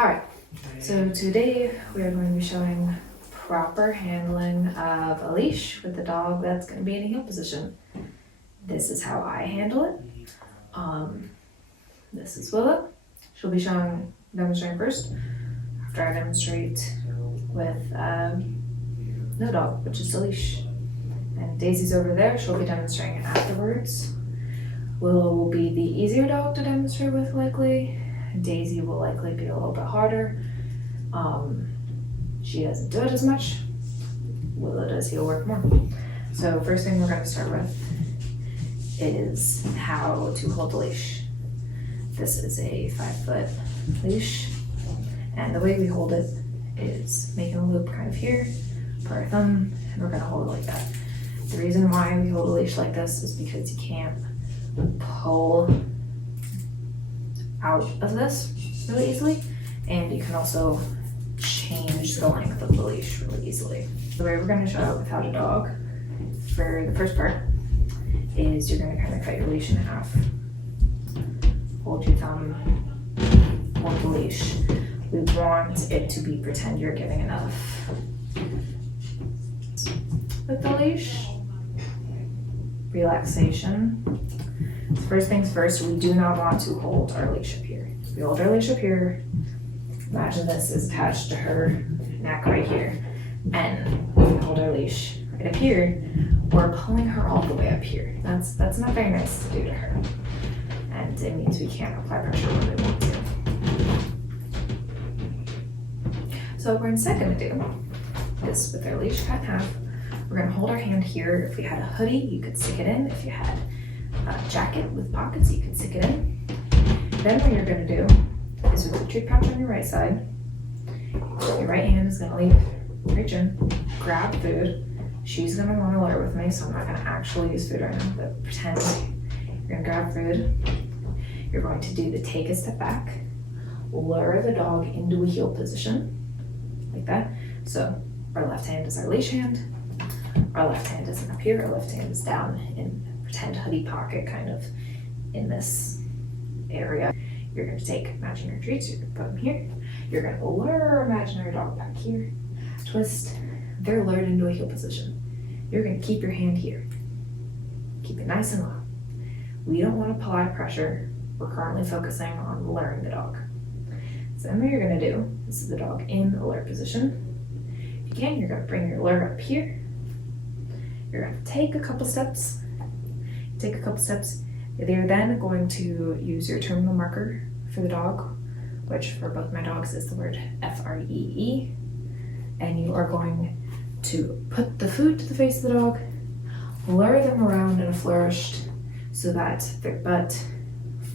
Alright, so today we are going to be showing proper handling of a leash with a dog that's going to be in a heel position. This is how I handle it. This is Willow. She'll be demonstrating first, after I demonstrate with no dog, which is the leash. And Daisy's over there, she'll be demonstrating afterwards. Willow will be the easier dog to demonstrate with likely. Daisy will likely be a little bit harder. She doesn't do it as much. Willow does heel work more. So first thing we're going to start with is how to hold the leash. This is a 5-foot leash, and the way we hold it is making a loop kind of here, put our thumb, and we're going to hold it like that. The reason why we hold a leash like this is because you can't pull out of this really easily, and you can also change the length of the leash really easily. The way we're going to show it without a dog for the first part is you're going to kind of cut your leash in half, hold your thumb, hold the leash. We want it to be pretend you're giving enough. With the leash, relaxation. First things first, we do not want to hold our leash up here. We hold our leash up here. Imagine this is attached to her neck right here. And we hold our leash right up here. We're pulling her all the way up here. That's not very nice to do to her. And it means we can't apply pressure when we want to. So what we're instead going to do is, with our leash cut in half, we're going to hold our hand here. If we had a hoodie, you could stick it in. If you had a jacket with pockets, you could stick it in. Then what you're going to do is, with the treat pouch on your right side, your right hand is going to reach in, grab food. She's going to want to lure with me, so I'm not going to actually use food right now, but pretend you're going to grab food. You're going to do the take a step back, lure the dog into a heel position, like that. So our left hand is our leash hand. Our left hand isn't up here, our left hand is down in pretend hoodie pocket, kind of in this area. You're going to take imaginary treats, you're going to put them here. You're going to lure imaginary dog back here, twist, they're lured into a heel position. You're going to keep your hand here. Keep it nice and low. We don't want to apply pressure. We're currently focusing on luring the dog. So then what you're going to do, this is the dog in the lure position. If you can, you're going to bring your lure up here. You're going to take a couple steps. You're then going to use your terminal marker for the dog, which for both my dogs is the word F-R-E-E. And you are going to put the food to the face of the dog, lure them around in a flourish so that their butt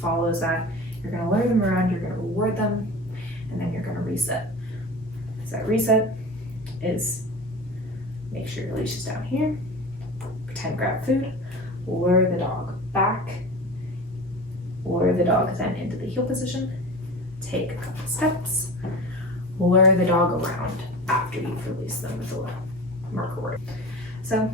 follows that. You're going to lure them around, you're going to reward them, and then you're going to reset. So that reset is make sure your leash is down here, pretend grab food, lure the dog back, lure the dog then into the heel position, take a couple steps, lure the dog around after you've released them with the marker word. So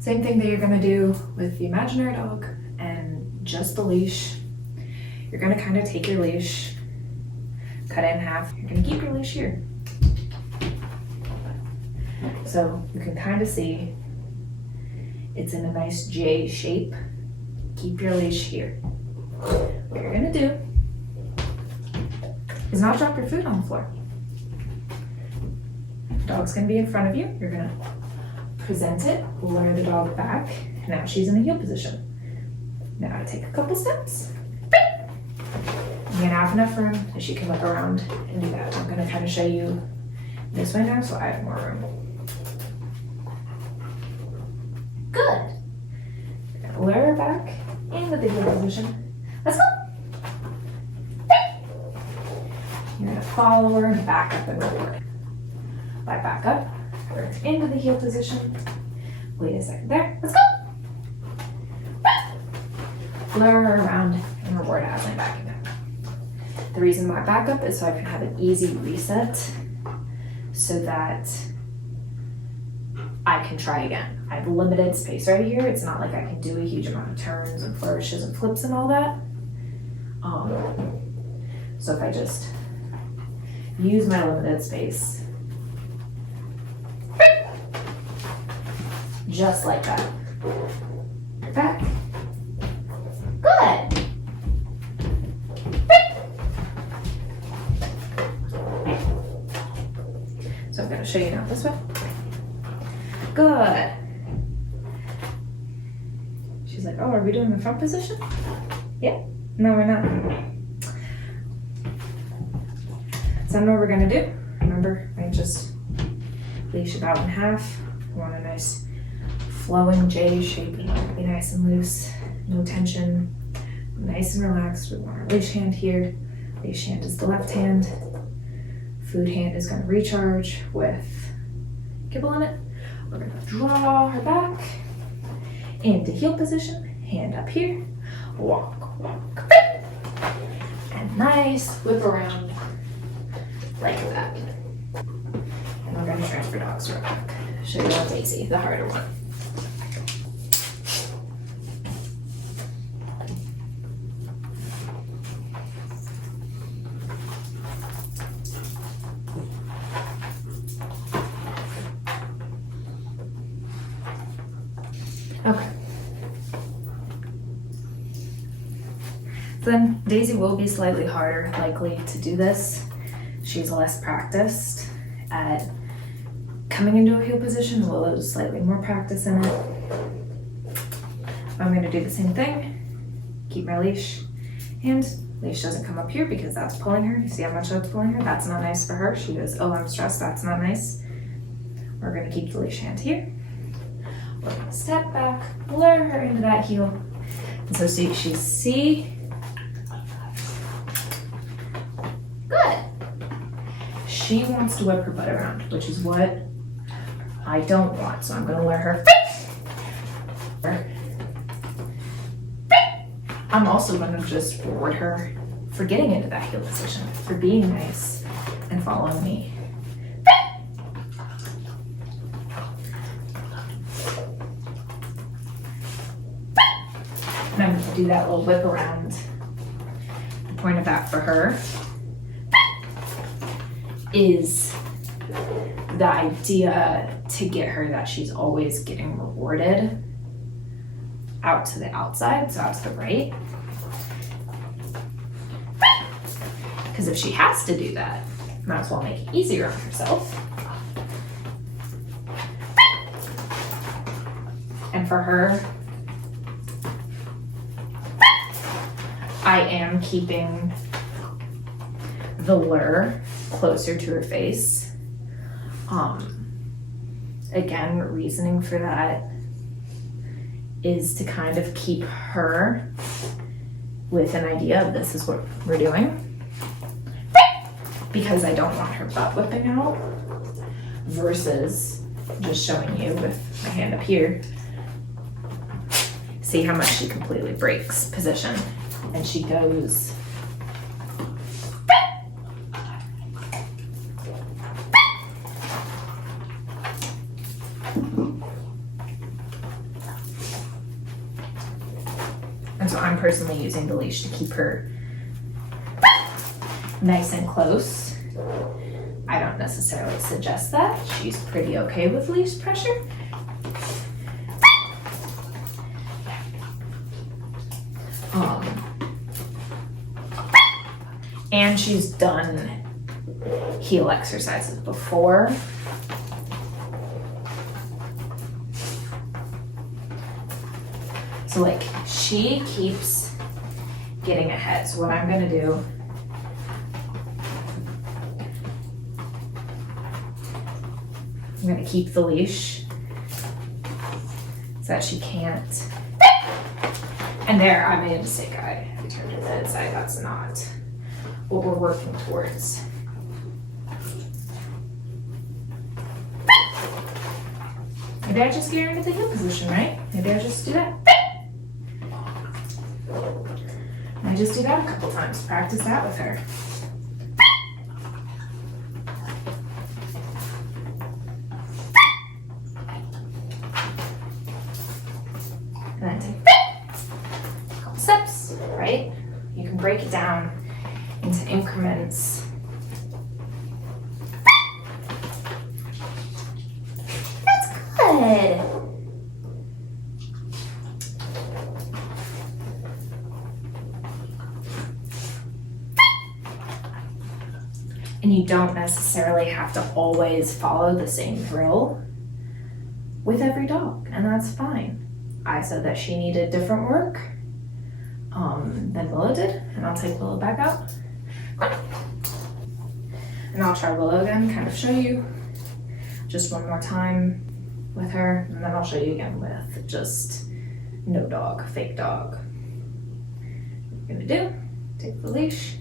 same thing that you're going to do with the imaginary dog and just the leash. You're going to kind of take your leash, cut it in half. You're going to keep your leash here. So you can kind of see it's in a nice J shape. Keep your leash here. What you're going to do is not drop your food on the floor. The dog's going to be in front of you. You're going to present it, lure the dog back. Now she's in the heel position. Now take a couple steps. You're going to have enough room that she can look around and do that. I'm going to kind of show you this way now so I have more room. Good. You're going to lure her back into the heel position. Let's go. You're going to follow her and back up and reward. By back up, her into the heel position. Wait a second there. Let's go. Lure her around and reward as I'm backing up. The reason why I back up is so I can have an easy reset so that I can try again. I have limited space right here. It's not like I can do a huge amount of turns and flourishes and flips and all that. So if I just use my limited space, just like that. Back. Good. So I'm going to show you now this way. Good. She's like, oh, are we doing the front position? Yeah. No, we're not. So then what we're going to do, remember, I just leash about in half. I want a nice flowing J shape. We want it to be nice and loose, no tension, nice and relaxed. We want our leash hand here. Leash hand is the left hand. Food hand is going to recharge with kibble in it. We're going to draw her back into heel position. Hand up here. Walk, walk. And nice whip around like that. And we're going to transfer dogs real quick. Show you on Daisy, the harder one. Okay. Then Daisy will be slightly harder likely to do this. She's less practiced at coming into a heel position. Willow's slightly more practice in it. I'm going to do the same thing. Keep my leash. And leash doesn't come up here because that's pulling her. You see how much that's pulling her? That's not nice for her. She goes, oh, I'm stressed. That's not nice. We're going to keep the leash hand here. We're going to step back, lure her into that heel. And so see, good. She wants to whip her butt around, which is what I don't want. So I'm going to lure her. I'm also going to just reward her for getting into that heel position, for being nice and following me. And I'm going to do that little whip around. The point of that for her is the idea to get her that she's always getting rewarded out to the outside, so out to the right. Because if she has to do that, might as well make it easier on herself. And for her, I am keeping the lure closer to her face. Again, reasoning for that is to kind of keep her with an idea of this is what we're doing. Because I don't want her butt whipping out versus just showing you with my hand up here. See how much she completely breaks position and she goes and so I'm personally using the leash to keep her nice and close. I don't necessarily suggest that. She's pretty okay with leash pressure. And she's done heel exercises before. So like she keeps getting ahead. So what I'm gonna do, I'm gonna keep the leash so that she can't. And there, I made a mistake. I turned it to the inside. That's not what we're working towards. Maybe I just get her into the heel position, right? Maybe I just do that. And I just do that a couple times. Practice that with her. And then take a couple steps, right? You can break it down into increments. That's good. And you don't necessarily have to always follow the same drill with every dog, and that's fine. I said that she needed different work than Willow did, and I'll take Willow back out. And I'll try Willow again, kind of show you just one more time with her, and then I'll show you again with just no dog, fake dog. What you're gonna do, take the leash,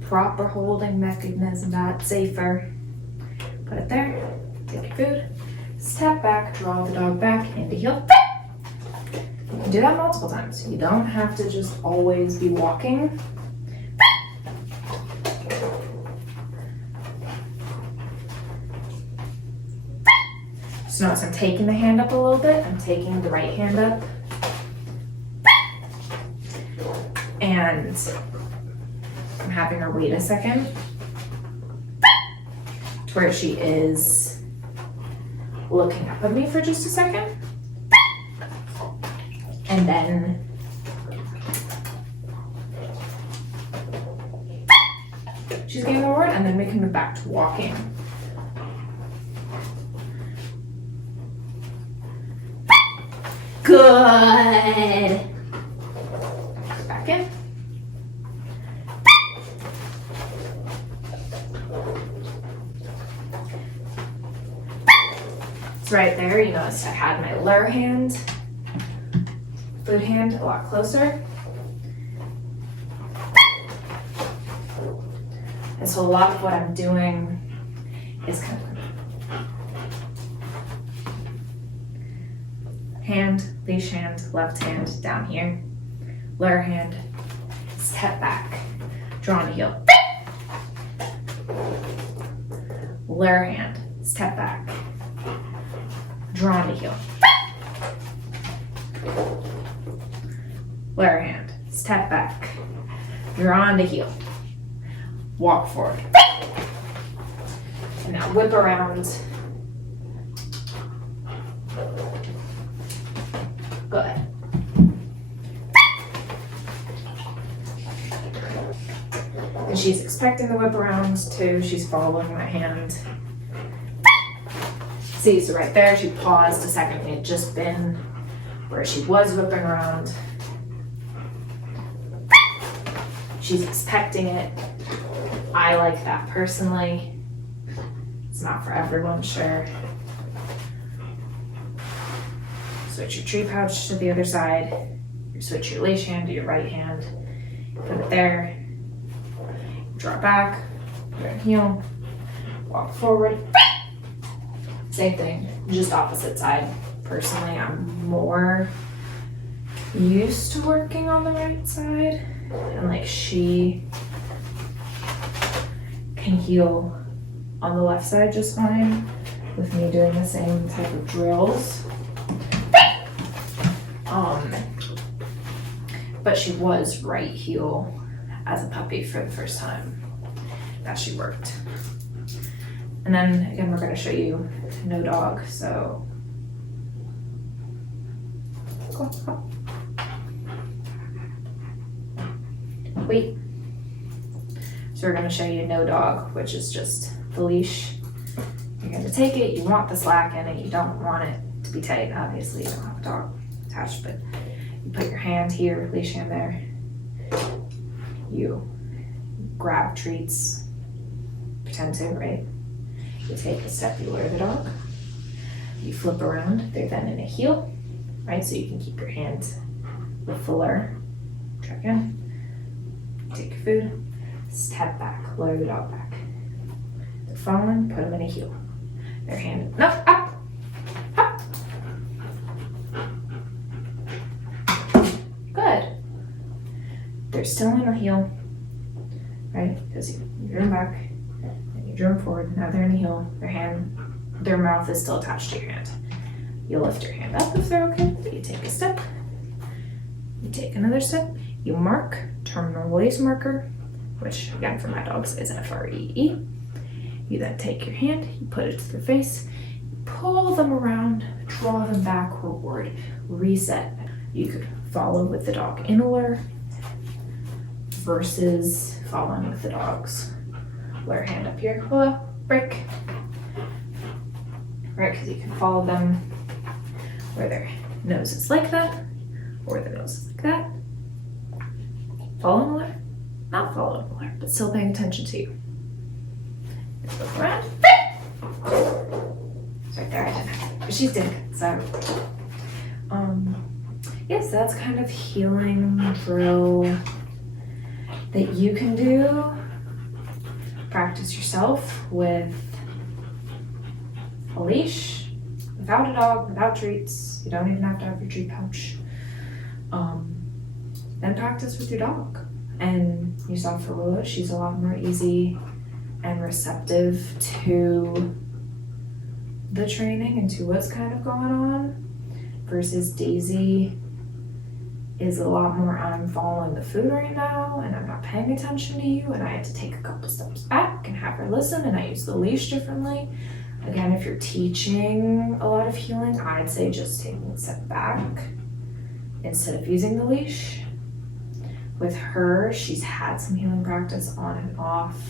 proper holding mechanism, that's safer. Put it there, take your food, step back, draw the dog back into heel. You can do that multiple times. You don't have to just always be walking. So notice I'm taking the hand up a little bit. I'm taking the right hand up. And I'm having her wait a second to where she is looking up at me for just a second. And then she's getting the word, and then we can move back to walking. Good. Back in. It's right there. You notice I had my lure hand, food hand a lot closer. And so a lot of what I'm doing is kind of hand, leash hand, left hand down here, lure hand, step back, draw to heel. Lure hand, step back, draw to heel. Lure hand, step back, draw to heel. Walk forward. And now whip around. Good. And she's expecting the whip around too. She's following my hand. See, so right there, she paused a second. It had just been where she was whipping around. She's expecting it. I like that personally. It's not for everyone, sure. Switch your tree pouch to the other side. You switch your leash hand to your right hand. Put it there. Draw back. Put it in heel. Walk forward. Same thing, just opposite side. Personally, I'm more used to working on the right side. And like she can heel on the left side just fine with me doing the same type of drills. But she was right heel as a puppy for the first time that she worked. And then again, we're going to show you no dog, so go. Wait. So we're going to show you no dog, which is just the leash. You're going to take it, you want the slack in it, you don't want it to be tight. Obviously, you don't have a dog attached, but you put your hand here, leash hand there. You grab treats, pretend to, right? You take a step, you lure the dog. You flip around, they're then in a heel, right? So you can keep your hand with the lure. Check in. Take your food, step back, lure the dog back. They're following, put them in a heel. Their hand, no, up, up. Good. They're still in a heel, right? Because you drew them back, and you drew them forward. Now they're in a heel. Their mouth is still attached to your hand. You lift your hand up if they're okay. You take a step. You take another step. You mark, terminal waist marker, which again for my dogs is FREE. You then take your hand, you put it to their face, pull them around, draw them back, reward, reset. You could follow with the dog inhaler versus following with the dogs. Wear hand up here, Willow, break. Right, because you can follow them where their nose is like that, or their nose is like that. Follow inhaler, not follow inhaler, but still paying attention to you. Just look around. It's right there, I didn't have it, but she's doing it, so. Yes, that's kind of healing drill that you can do. Practice yourself with a leash, without a dog, without treats. You don't even have to have your treat pouch. Then practice with your dog. And you saw for Willow, she's a lot more easy and receptive to the training and to what's kind of going on, versus Daisy is a lot more, I'm following the food right now and I'm not paying attention to you, and I had to take a couple steps back and have her listen, and I use the leash differently. Again, if you're teaching a lot of healing, I'd say just taking a step back instead of using the leash. With her, she's had some healing practice on and off.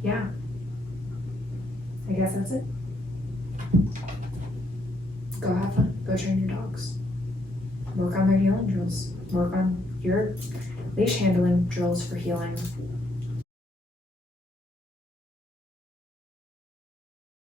Yeah, I guess that's it. Go have fun, go train your dogs. Work on their healing drills. Work on your leash handling drills for healing.